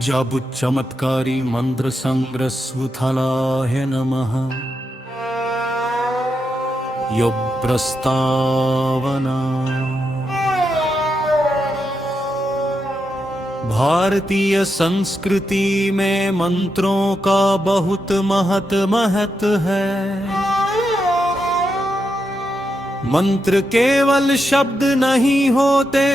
जब चमत्कारी मंत्र संग्रह सुथलाय नमः यो प्रस्तावना भारतीय संस्कृति में मंत्रों का बहुत महत्व है। मंत्र केवल शब्द नहीं होते,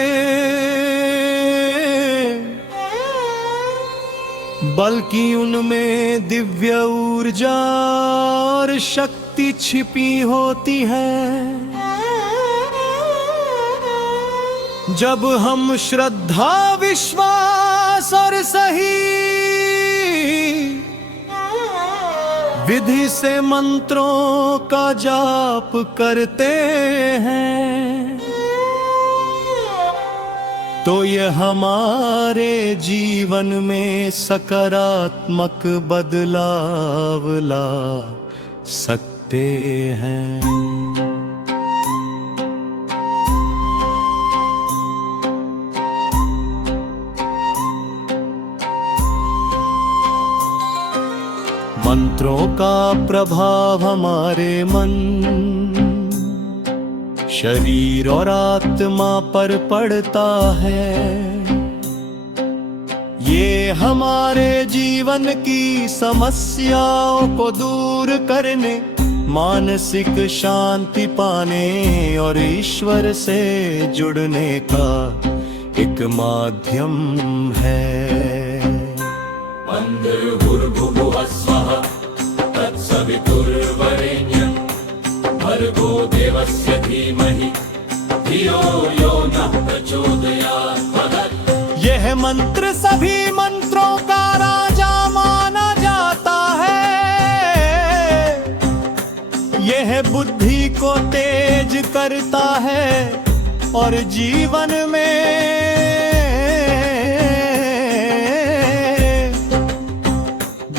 बल्कि उनमें दिव्य ऊर्जा और शक्ति छिपी होती है। जब हम श्रद्धा, विश्वास और सही विधि से मंत्रों का जाप करते हैं, तो यह हमारे जीवन में सकारात्मक बदलाव ला सकते हैं। मंत्रों का प्रभाव हमारे मन, शरीर और आत्मा पर पड़ता है। ये हमारे जीवन की समस्याओं को दूर करने, मानसिक शांति पाने और ईश्वर से जुड़ने का एक माध्यम है। भूर्भुवः स्वः तत्सवितुर्वरेण्यं भर्गो देवस्य धीमहि धियो यो नः प्रचोदयात्। यह मंत्र सभी मंत्रों का राजा माना जाता है। यह बुद्धि को तेज करता है और जीवन में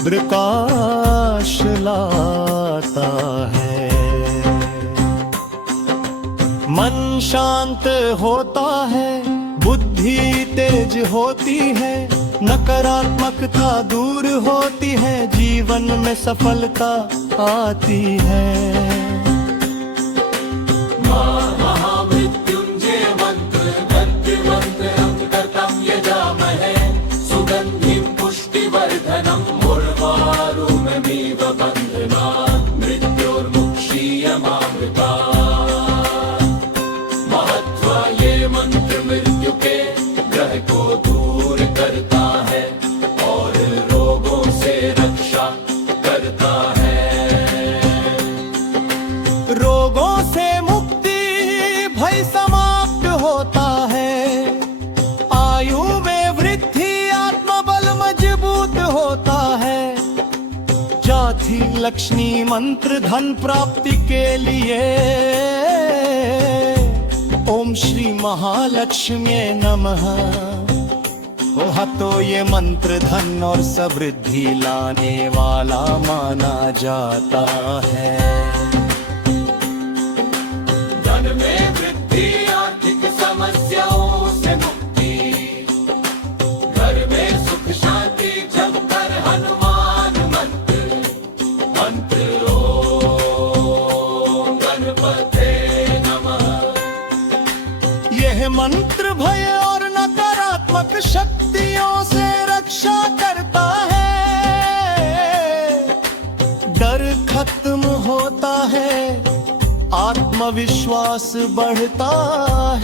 प्रकाश लाता है। मन शांत होता है, बुद्धि तेज होती है, नकारात्मकता दूर होती है, जीवन में सफलता आती है। महामृत्युंजय मंत्र मन्त्रं कर्तं यजामहे सुगन्धिं पुष्टिवर्धनम् उर्वारुकमिव बन्धनात् मृत्योर्मुक्षीयमामृतात्। महत्व ये मंत्र मृत्यु के ग्रह को दूर करता है और रोगों से रक्षा करता है। रोगों से मुक्ति, भय समाप्त होता है, आयु में वृद्धि, आत्मबल मजबूत होता है। जाति लक्ष्मी मंत्र धन प्राप्ति के लिए ओम श्री महालक्ष्मी नमः। वह तो ये मंत्र धन और समृद्धि लाने वाला माना जाता है। धन में वृद्धि, आर्थिक समस्याओं से मुक्ति, घर में सुख शांति जप कर हनुमान मंत्र ओम गणपते नमः। यह मंत्र भय और नकारात्मक शक्तियों से रक्षा करता है। डर खत्म होता है, आत्मविश्वास बढ़ता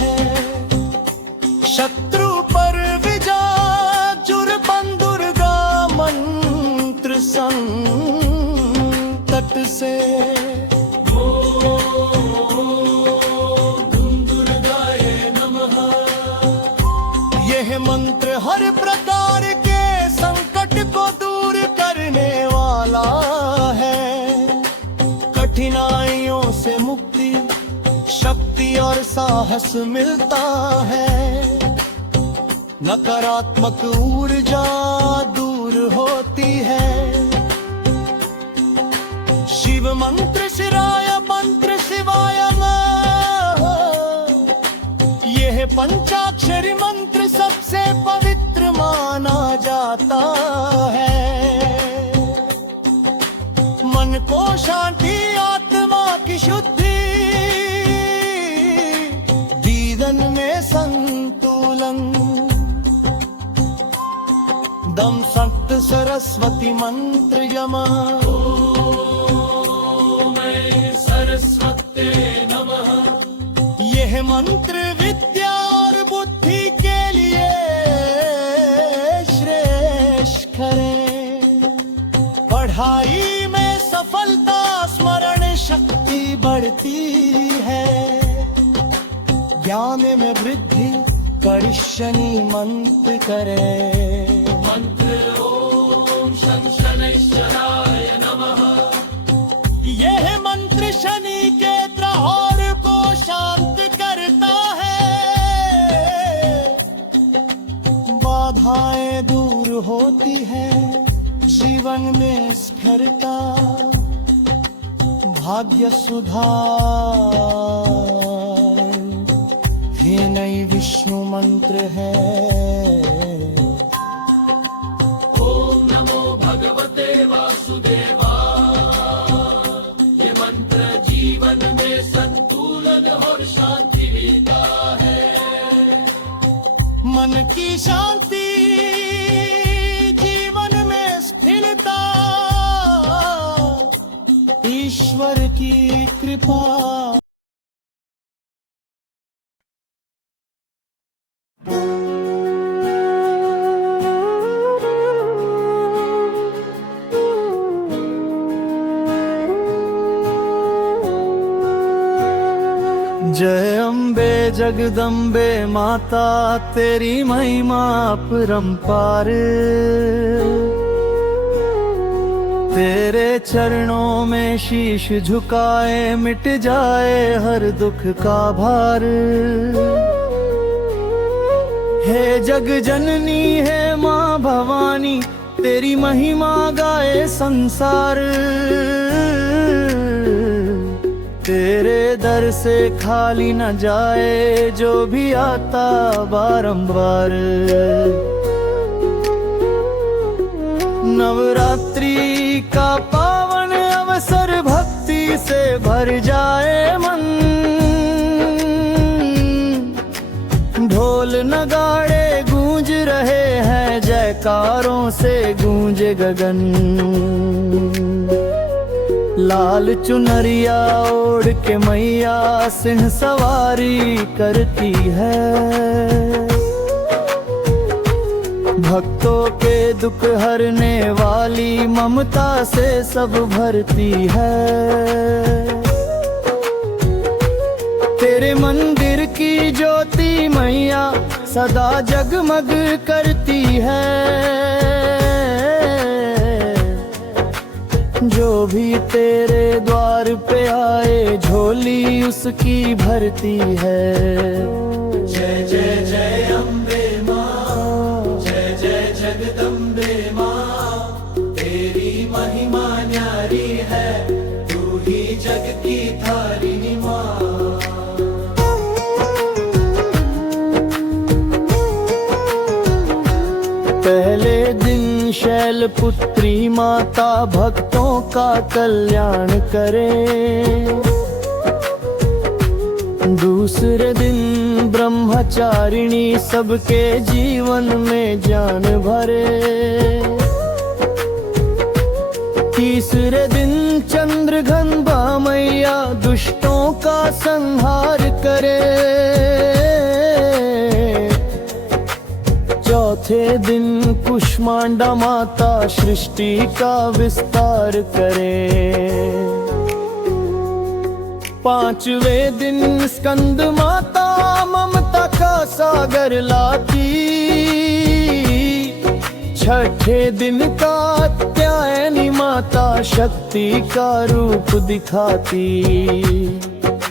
है। शत्रु पर विजय, जुर्बन दुर्गा मंत्र संकट से यह मंत्र हर प्रकार के संकट को दूर करने वाला है। कठिनाइयों से मुक्ति, शक्ति और साहस मिलता है। नकारात्मक ऊर्जा दूर होती है। शिव मंत्र शिराय मंत्र शिवाय नमः। यह पंचाक्षरी मंत्र सबसे पवित्र दम सक्त सरस्वती मंत्र यमा। सरस्वते नमः। यह मंत्र विद्या और बुद्धि के लिए श्रेष्ठ है। पढ़ाई में सफलता, स्मरण शक्ति बढ़ती है। ज्ञान में वृद्धि करिष्यनि मंत्र करे। मंत्र ओम शं शनैश्चराय नमः। यह मंत्र शनि के प्रहार को शांत करता है। बाधाएं दूर होती है, जीवन में स्थिरता, भाग्य सुधार। ये नई विष्णु मंत्र है। ओम नमो भगवते वासुदेवाय। ये मंत्र जीवन में संतुलन और शांति देता है। मन की शांति, जीवन में स्थिरता, ईश्वर की कृपा। जय अम्बे जगदम्बे माता, तेरी महिमा अपरंपार। तेरे चरणों में शीश झुकाए, मिट जाए हर दुख का भार। हे जग जननी है माँ भवानी, तेरी महिमा गाए संसार। तेरे दर से खाली न जाए जो भी आता बारंबार। नवरात्रि का पावन अवसर, भक्ति से भर जाए मन। ढोल नगाड़े गूंज रहे हैं, जयकारों से गूंजे गगन। लाल चुनरिया ओढ़ के मैया सिंह सवारी करती है। भक्तों के दुख हरने वाली ममता से सब भरती है। तेरे मंदिर की ज्योति मैया सदा जगमग करती है। जो भी तेरे द्वार पे आए, झोली उसकी भरती है। जय जय जय अम्बे माँ, जय जय जगदम्बे माँ। तेरी महिमा न्यारी है, तू ही जग की तारिणी माँ। पहले दिन शैलपुत्री माता भक्तों का कल्याण करे। दूसरे दिन ब्रह्मचारिणी सबके जीवन में जान भरे। तीसरे दिन चंद्रघंटा मैया दुष्टों का संहार करे। चौथे दिन कुष्मांडा माता सृष्टि का विस्तार करे। पांचवें दिन स्कंद माता ममता का सागर लाती। छठे दिन कात्यायनी माता शक्ति का रूप दिखाती।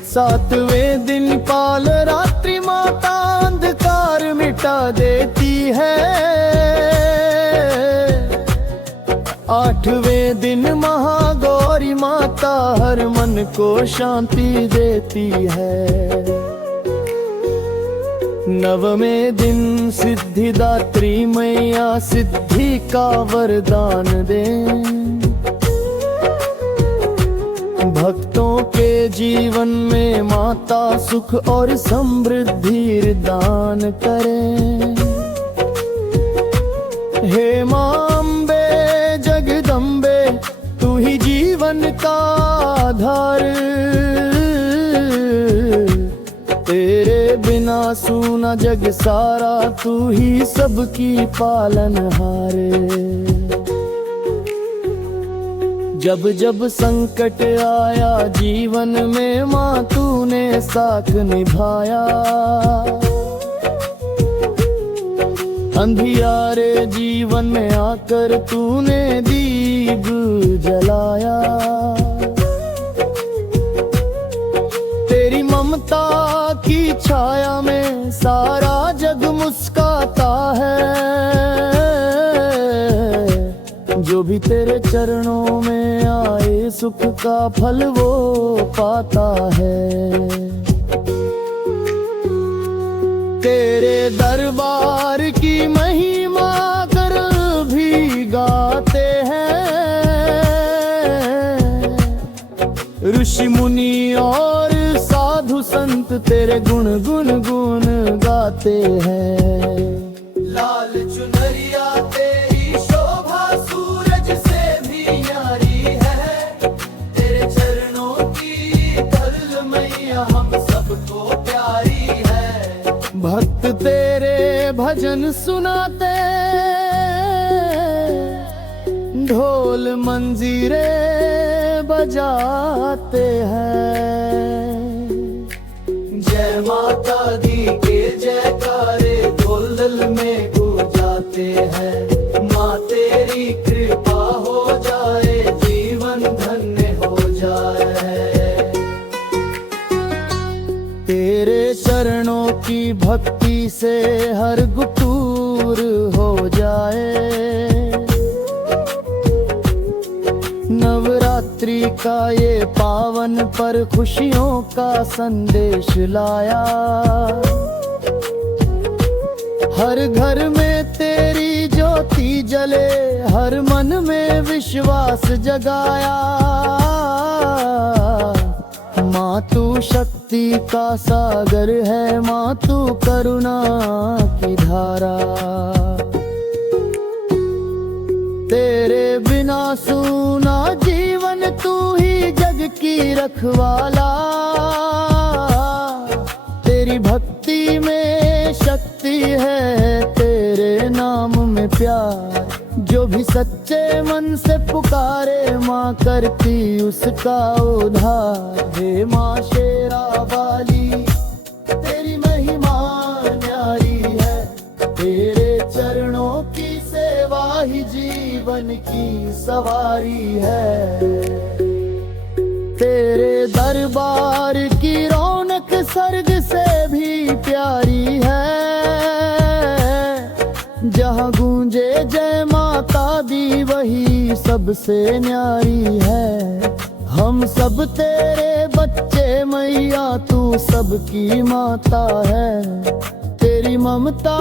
सातवें दिन काल रात्रि माता अंधकार मिटा देती है। आठवें दिन महागौरी माता हर मन को शांति देती है। नवमें दिन सिद्धिदात्री मैया सिद्धि का वरदान दे। भक्तों के जीवन में माता सुख और समृद्धि दान करें। हे मां अम्बे जगदम्बे, तू ही जीवन का आधार। तेरे बिना सूना जग सारा, तू ही सबकी पालनहार। जब जब संकट आया जीवन में माँ तूने साथ निभाया। अंधियारे जीवन में आकर तूने दीप जलाया। तेरी ममता की छाया में सारा जग मुस्काता है। जो भी तेरे चरणों में आए सुख का फल वो पाता है। तेरे दरबार की महिमा कर भी गाते हैं। ऋषि मुनि और साधु संत तेरे गुण गुण गुण गाते हैं। लाल चुनरिया तेरी शोभा सूरज से भी न्यारी है। तेरे चरणों की धरल मैया हम सबको प्यारी है। भक्त तेरे भजन सुनाते, ढोल मंजीरे बजाते हैं। जय माता दी के जयकारे ढोल में गूंजाते हैं। माँ तेरी कृपा हो जाए, जीवन धन्य हो जाए। तेरे चरणों की भक्ति से हर गुटूर हो जाए। नवरात्रि का ये पावन पर खुशियों का संदेश लाया। हर घर में तेरी ज्योति जले, हर मन में विश्वास जगाया। माँ तू शक्ति का सागर है, माँ तू करुणा की धारा। तेरे बिना सूना जीवन, तू ही जग की रखवाला। तेरी भक्ति में शक्ति है, तेरे नाम में प्यार। जो भी सच्चे मन से पुकारे माँ करती उसका उद्धार। हे माँ शेरा वाली तेरी महिमा न्यारी है। तेरे चरणों की सेवा ही जीवन की सवारी है। तेरे दरबार की रौनक स्वर्ग से भी प्यारी है। जहाँ गूंजे जय माता दी वही सबसे न्यारी है। हम सब तेरे बच्चे मैया, तू सबकी माता है। तेरी ममता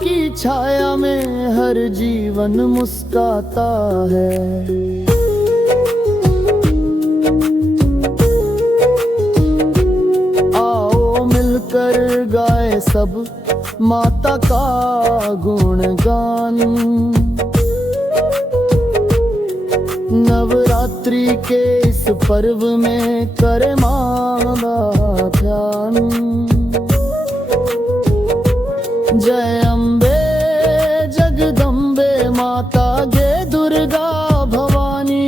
की छाया में हर जीवन मुस्काता है। आओ मिलकर गाए सब माता का गुणगान। नवरात्रि के इस पर्व में करे माँ का ध्यान। जय अम्बे जगदम्बे माता गे दुर्गा भवानी।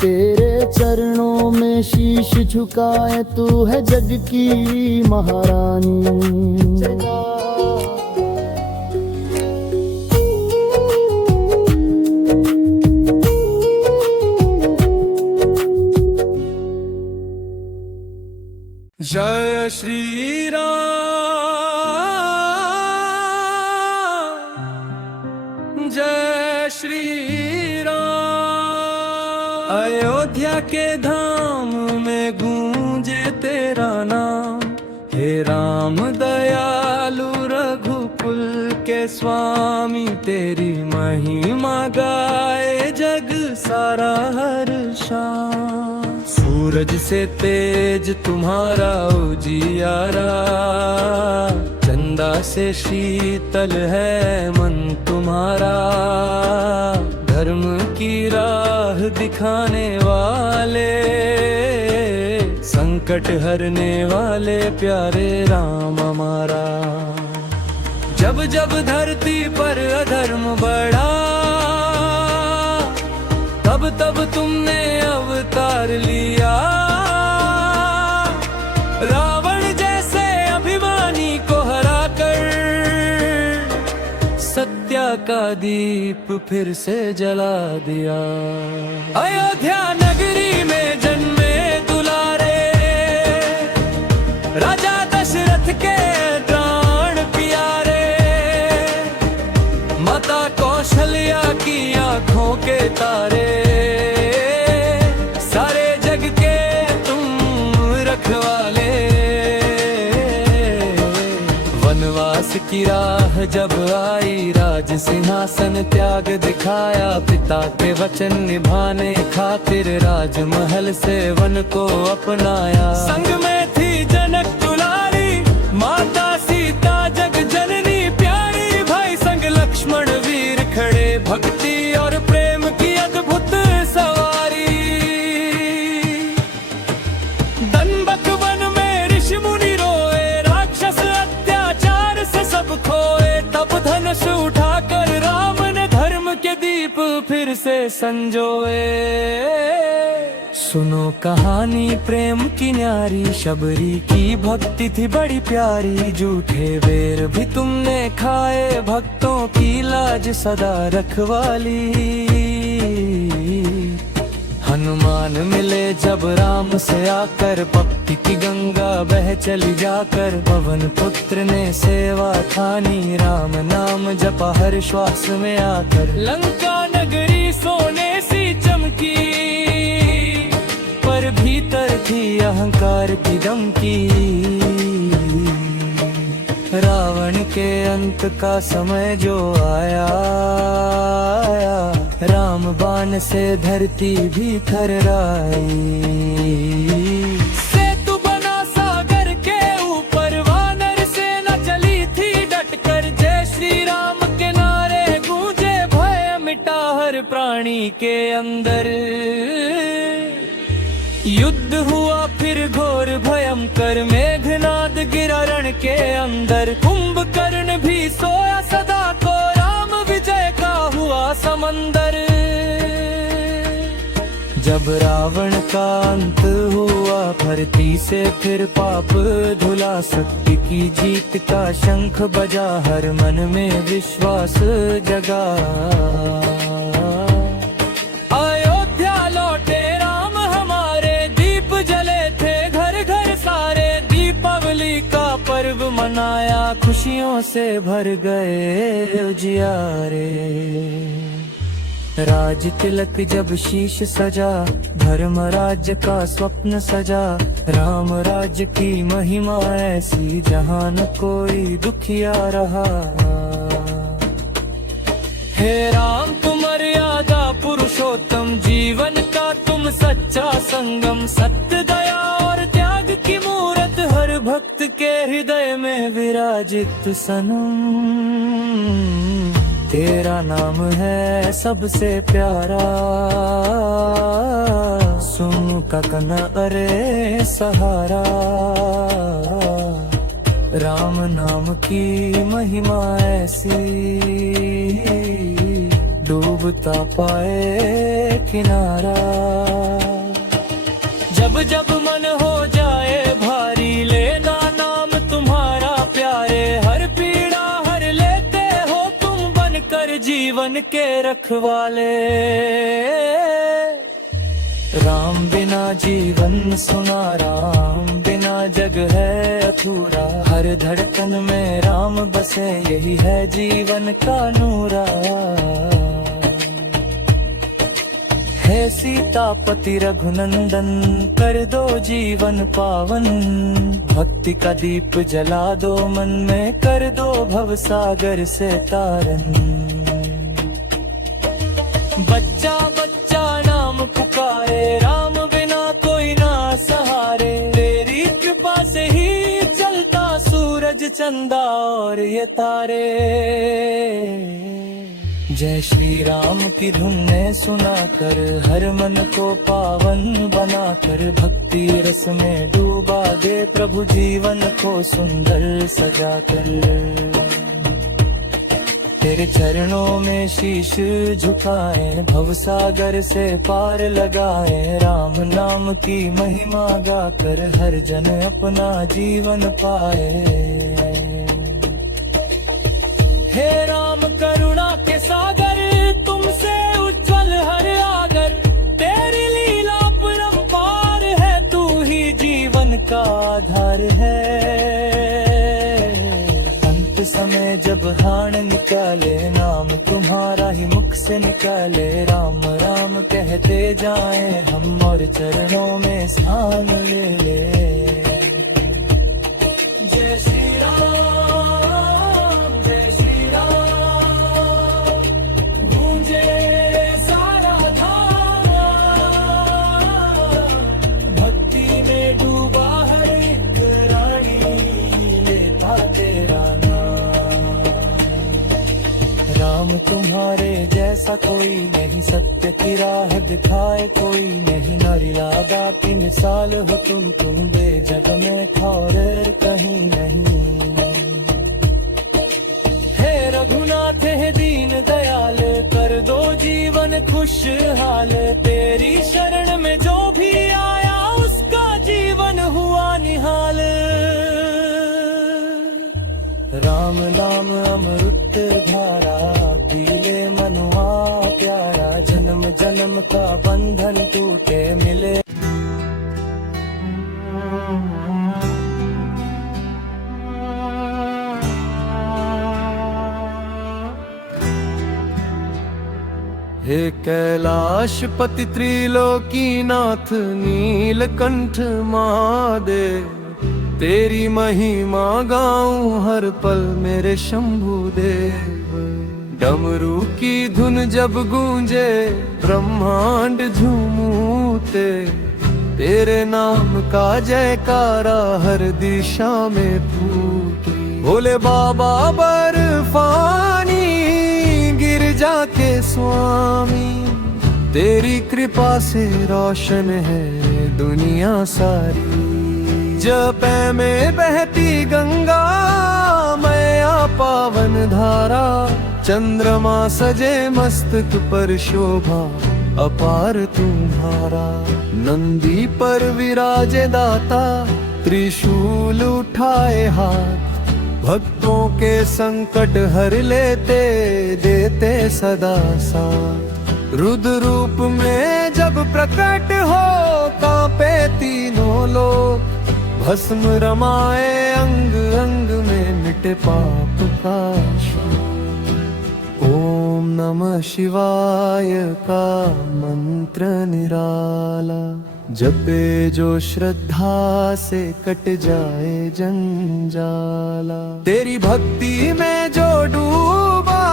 तेरे चरणों में शीश झुकाए, तू है जग की महारानी। जय श्री राम, जय श्री राम। अयोध्या के धाम में गूंजे तेरा नाम। हे राम दयालु रघुकुल के स्वामी, तेरी महिमा गाए जग सारा हर शाम। सूरज से तेज तुम्हारा उजियारा, चंदा जैसे शीतल है मन तुम्हारा, धर्म की राह दिखाने वाले, संकट हरने वाले प्यारे राम हमारा। जब जब धरती पर अधर्म बढ़ा, तब तब तुमने अवतार लिया, रावण जैसे अभिमानी को हराकर सत्य का दीप फिर से जला दिया। अयोध्या नगरी में जन्मे दुलारे, राजा दशरथ के प्राण प्यारे, माता कौशल्या की आंखों के तारे, सारे जग के तुम रखवाले। वनवास की राह जब आई, राज सिंहासन त्याग दिखाया, पिता के वचन निभाने खातिर राजमहल से वन को अपनाया। संग में थी जनक दुलारी, माता सीता जग जननी प्यारी, भाई संग लक्ष्मण वीर खड़े, भक्ति और प्रेम की अद्भुत सवारी। दंबक वन में ऋषि मुनि रोए, राक्षस अत्याचार से सब खोए, तब धनुष उठाकर राम ने धर्म के दीप फिर से संजोए। सुनो कहानी प्रेम की न्यारी, शबरी की भक्ति थी बड़ी प्यारी, झूठे बेर भी तुमने खाए, भक्तों की लाज सदा रखवाली। हनुमान मिले जब राम से आकर, भक्ति की गंगा बह चली जाकर, पवन पुत्र ने सेवा ठानी, राम नाम जपा हर श्वास में आकर। लंका नगरी सोने सी चमकी, पर भीतर थी अहंकार की धमकी। रावण के अंत का समय जो आया, राम बाण से धरती भी थर्राई। सेतु बना सागर के ऊपर, वानर सेना चली थी डटकर, जय श्री राम के नारे गूंजे, भय मिटा हर प्राणी के अंदर। युद्ध हुआ फिर घोर भयंकर, मेघनाद गिरा रण के अंदर, कुंभकर्ण भी सोया सदा को, राम विजय का हुआ समंदर। जब रावण का अंत हुआ, धरती से फिर पाप धुला, सत्य की जीत का शंख बजा, हर मन में विश्वास जगा। अयोध्या लौटे राम हमारे, दीप जले थे घर घर सारे, दीपावली का पर्व मनाया, खुशियों से भर गए उजियारे। राज तिलक जब शीश सजा, धर्म राज्य का स्वप्न सजा, राम राज्य की महिमा ऐसी, जहां न कोई दुखिया रहा। हे राम तुम मर्यादा पुरुषोत्तम, जीवन का तुम सच्चा संगम, सत्य दया और त्याग की मूरत, हर भक्त के हृदय में विराजित सनम। तेरा नाम है सबसे प्यारा, सुन का कना अरे सहारा। राम नाम की महिमा ऐसी, डूबता पाए किनारा। जब जब मन हो जाए भारी, लेना नाम तुम्हारा प्यारे, हर पीड़ा हर लेते हो तुम, बनकर जीवन के रखवाले। राम बिना जीवन सुना, राम बिना जग है अधूरा, हर धड़कन में राम बसे, यही है जीवन का नूरा। हे सीतापति रघुनंदन, कर दो जीवन पावन, भक्ति का दीप जला दो मन में, कर दो भवसागर से तारन। बच्चा बच्चा नाम पुकारे, राम बिना कोई ना सहारे, तेरी कृपा से ही चलता सूरज चंदा और ये तारे। जय श्री राम की धुन ने सुनाकर हर मन को पावन बनाकर भक्ति रस में डूबा दे प्रभु जीवन को सुंदर सजाकर। तेरे चरणों में शीश झुकाएं भवसागर से पार लगाएं। राम नाम की महिमा गाकर हर जन अपना जीवन पाए। हे राम करुणा के सागर तुमसे उज्जवल हर आगर। तेरी लीला परंपार है तू ही जीवन का आधार है। अंत समय जब हाण निकाले नाम तुम्हारा ही मुख से निकाले। राम राम कहते जाएं हम और चरणों में स्थान ले ले। जय श्री राम जय श्री राम गूंजे सारा धाम। भक्ति में डूबा हर एक रानी लेता तेरा नाम। राम तुम्हारे जैसा कोई नहीं सत्य की राह दिखाए कोई नहीं। नारी लादा की मिसाल हो तुम बेजग में ठौर कहीं नहीं। हे रघुनाथ है दीन दयाल कर दो जीवन खुशहाल। तेरी शरण में जो भी आया उसका जीवन हुआ निहाल। राम नाम अमृत धारा पीले मनुआ प्यारा। जन्म जन्म का बंधन टूटे मिले। हे कैलाशपति त्रिलोकीनाथ नीलकंठ महादेव। तेरी महिमा गाऊं हर पल मेरे शंभु देव। डमरू की धुन जब गूंजे ब्रह्मांड झूमूते। तेरे नाम का जयकारा हर दिशा में फूटे। भोले बाबा बर्फानी गिरजा के स्वामी। तेरी कृपा से रोशन है दुनिया सारी। जपै में बहती गंगा मैया पावन धारा। चंद्रमा सजे मस्तक पर शोभा अपार तुम्हारा। नंदी पर विराजे दाता त्रिशूल उठाए हाथ। भक्तों के संकट हर लेते देते सदा साथ। रुद्र रूप में जब प्रकट हो कांपे तीनों लोग। भस्म रमाए अंग अंग में मिटे पाप का शोक। ओम नमः शिवाय का मंत्र निराला। जपे जो श्रद्धा से कट जाए जंजाला। तेरी भक्ति में जो डूबा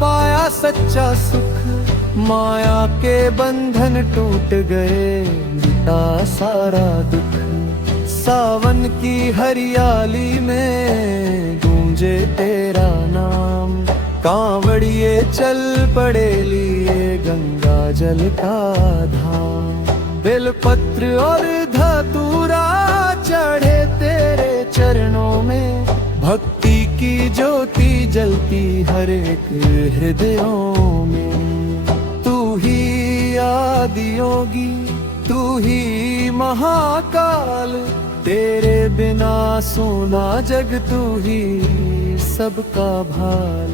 पाया सच्चा सुख। माया के बंधन टूट गए मिटा सारा दुख। सावन की हरियाली में गूंजे तेरा नाम। कांवड़िए चल पड़े लिए गंगा जल का धाम। बेलपत्र और धतूरा चढ़े तेरे चरणों में। भक्ति की ज्योति जलती हर एक हृदयों में। तू ही आदि योगी तू ही महाकाल। तेरे बिना सोना जग तू ही सबका भाल।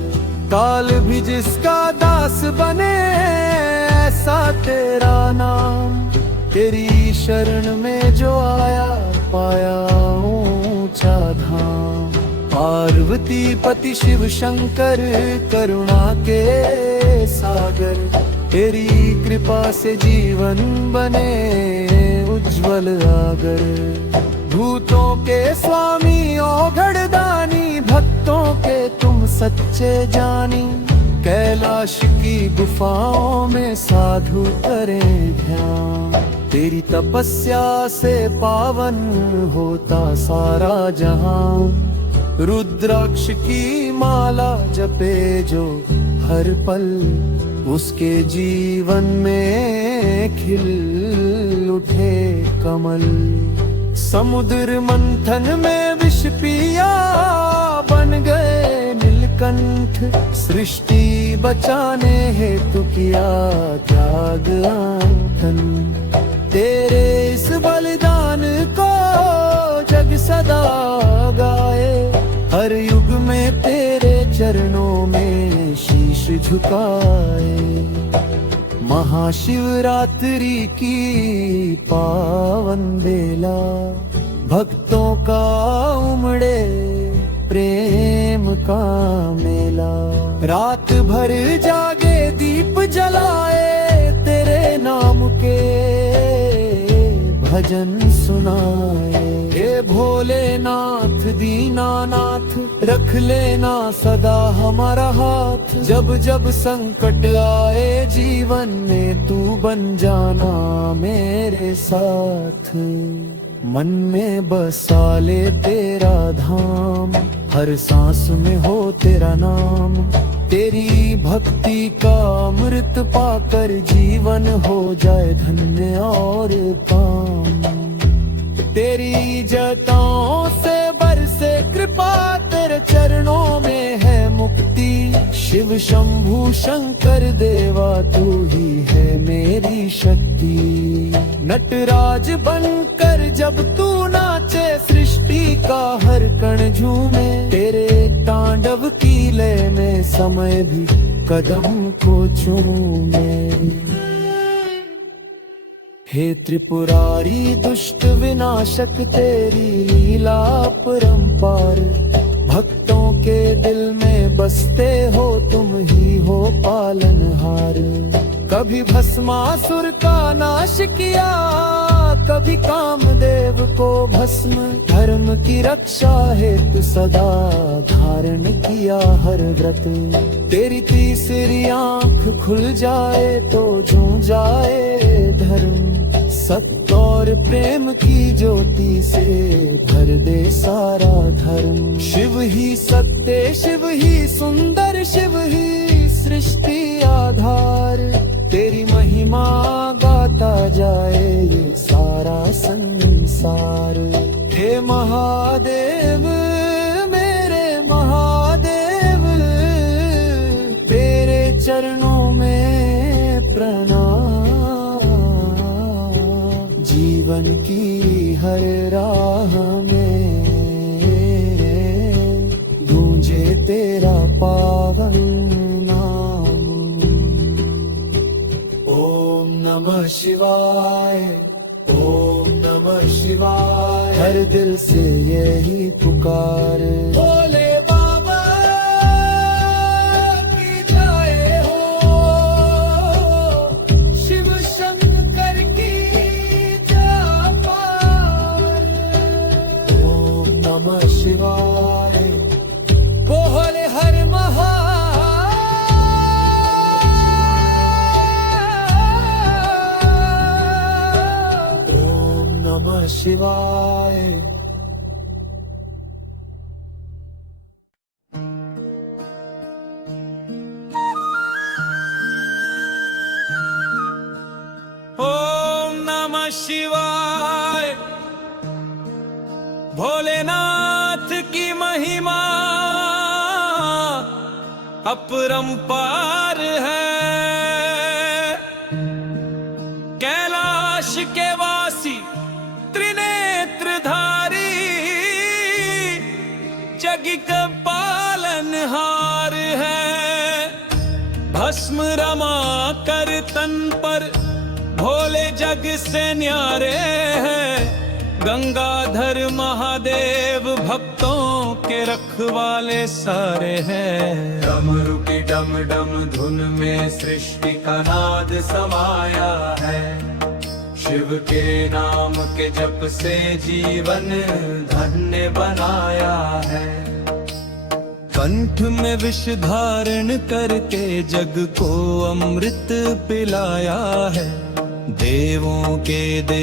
काल भी जिसका दास बने ऐसा तेरा नाम। तेरी शरण में जो आया पाया ऊंचा धाम। पार्वती पति शिव शंकर करुणा के सागर। तेरी कृपा से जीवन बने उज्जवल आगर। भूतों के स्वामी औघड़ दानी भक्तों के तुम सच्चे जानी। कैलाश की गुफाओं में साधु करें ध्यान। तेरी तपस्या से पावन होता सारा जहां। रुद्राक्ष की माला जपे जो हर पल, उसके जीवन में खिल उठे कमल। समुद्र मंथन में विष पिया बन गए नीलकंठ, सृष्टि बचाने हेतु किया त्याग आंतन। तेरे इस बलिदान को जग सदा गाए, हर युग में तेरे चरणों में शीश झुकाए। महाशिवरात्रि की पावन बेला, भक्तों का उमड़े प्रेम का मेला। रात भर जागे दीप जलाए, तेरे नाम के भजन सुनाए। हे भोलेनाथ दीनानाथ, रख लेना सदा हमारा हाथ। जब जब संकट आए जीवन में, तू बन जाना मेरे साथ। मन में बसा ले तेरा धाम, हर सांस में हो तेरा नाम। तेरी भक्ति का अमृत पाकर जीवन हो जाए धन्य और काम। तेरी जटाओं से बरसे कृपा, तेरे चरणों में है मुक्ति। शिव शंभु शंकर देवा, तू ही है मेरी शक्ति। नटराज बनकर जब तू नाचे, सृष्टि का हर कण झूमे। तेरे तांडव की लय में समय भी कदम को चूमे। हे त्रिपुरारी दुष्ट विनाशक, तेरी लीला परंपार। भक्तों के दिल में बसते हो, तुम ही हो पालनहार। कभी भस्मासुर का नाश किया, कभी कामदेव को भस्म। धर्म की रक्षा हेतु सदा धारण किया हर व्रत। तेरी तीसरी आंख खुल जाए तो झूम जाए धर्म। सत्य और प्रेम की ज्योति से भर दे सारा धर्म। शिव ही सत्य, शिव ही सुंदर, शिव ही सृष्टि आधार। तेरी महिमा गाता जाए ये सारा संसार। हे महादेव मेरे महादेव, तेरे चरणों में प्रणाम। जीवन की हर राह में गूंजे तेरा पावन नाम। ओम नमः शिवाय, ओम नमः शिवाय। हर दिल से यही पुकार, भोले बाबा की जय हो, शिव शंकर की जय पार। ओम नमः शिवाय, भोले हर महा। नमः शिवाय। ओम नमः शिवाय। भोलेनाथ की महिमा अपरंपार है। कैलाश के वासी त्रिनेत्रधारी, जग का पालनहार है। भस्म रमा कर तन पर, भोले जग से न्यारे हैं। गंगाधर महादेव भक्तों के रखवाले सारे हैं। डमरू की डम डम धुन में सृष्टि का नाद समाया है। शिव के नाम के जप से जीवन धन्य बनाया है। कंठ में विष धारण करके जग को अमृत पिलाया है। देवों के देव